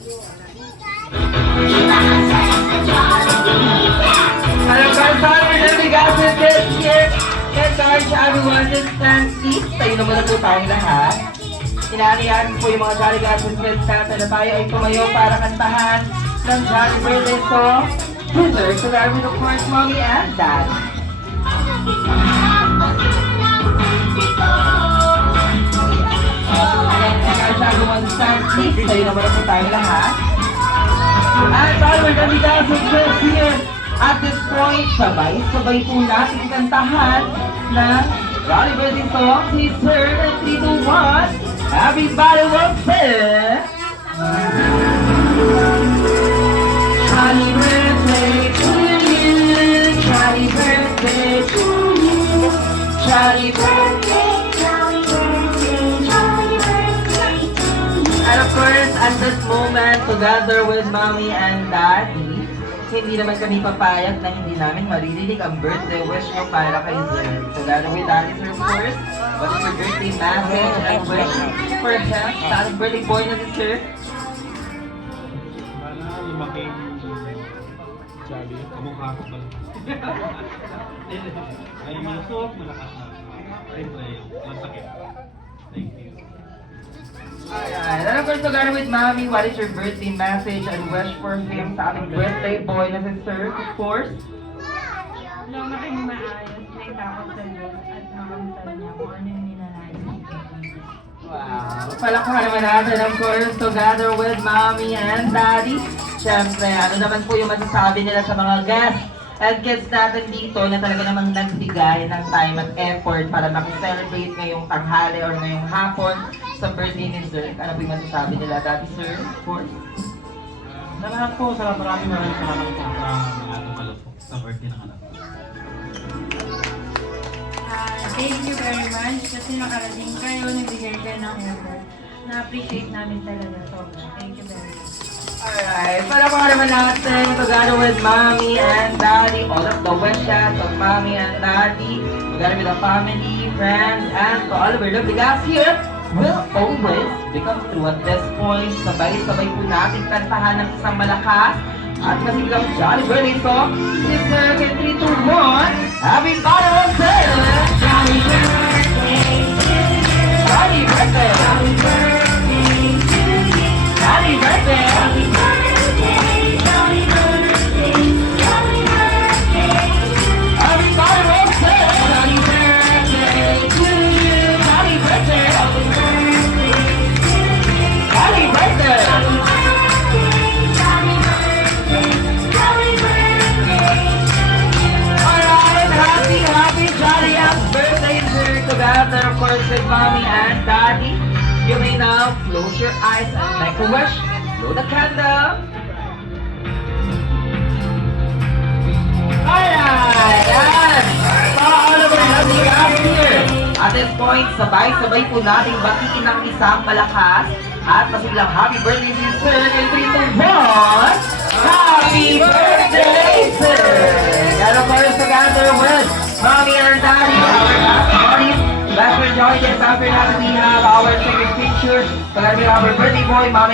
Hello, Carson. We're going to be gathered this year. Let's start to everyone. Just stand seat. Tayo na muna po tayong lahat. Inaanihan po yung mga Jolly Gospel Kids natin na tayo ay tumayo para kantahan ng Jolly Birthday song. Deserve to that with, of course, Mommy and Dad. Everyone stand seat. Tayo na muna po tayong lahat. At tayo, we're going to be dancing this here. At this point, sabay-sabay po natin kantahan ng Jolly Birthday song. Please turn at 3, 2, 1. Everybody will sing. Jolly birthday to you. Jolly birthday to you. Jolly birthday, jolly birthday, jolly birthday to you. And of course, at this moment, together with Mommy and Daddy, hindi naman kami papayag na hindi namin maririnig ang birthday wish nyo para kay Sir. Together with Daddy, Sir, of course, what is your birthday message and wish for him? Sa ating birthday boy na si Sir? Sana lumaking Jolly. Kamukha ko pala. Ay, malusog, malakas na. Siyempre, masakit. Thank you. Alright, and of course, together with Mommy, what is your birthday message and wish for him sa ating birthday boy na si Sir, of course? Lumaking maayos, may takot sa Diyos at makamtan niya kung ano yung ninanais. Wow. Palakpakan naman natin, of course, together with Mommy and Daddy. Siyempre, ano naman po yung masasabi nila sa mga guests and kids natin dito na talaga namang nagbigay ng time at effort para makiselebrate ngayong tanghali or ngayong hapon sa birthday ni Sir. Ano po yung masasabi nila, Daddy, Sir, of course? Sa lahat po, maraming salamat po sa mga tumalo po sa birthday ng anak. Thank you very much kasi nakarating kayo, nabigay kayo ng effort. Na-appreciate namin talaga sobra. Thank you very much. Alright, palakpakan naman natin together with Mommy and Daddy, all of the wishes of Mommy and Daddy, together with the family, friends, and to all of our lovely guests here, will always become true at this point. Sabay-sabay po natin kantahan ng isang malakas at masiglang Jolly Birthday song. Sister, can 3, 2, 1, Happy Father's Day! Jolly Birthday! Jolly Birthday! Jolly Birthday! Happy birthday! Happy birthday! Jolly birthday! Jolly birthday! Happy Father's Day! Jolly birthday to you! Happy birthday! Happy birthday! Happy birthday! Happy birthday! Jolly birthday! Alright, happy jolly birthday, Sir! Together, of course, with Mommy and Daddy. You may now close your eyes and make a wish. Blow the candle. Alright! Yan! Para all over lovely guys here. At this point, sabay-sabay po nating batiin ng isang malakas at masiglang happy birthday, Sir! In 3, 2, 1! Happy birthday, Sir! And of course, together with Mommy and Daddy, our last parties. Let's enjoy this after that we have our second picture. So let's have our birthday boy, Mommy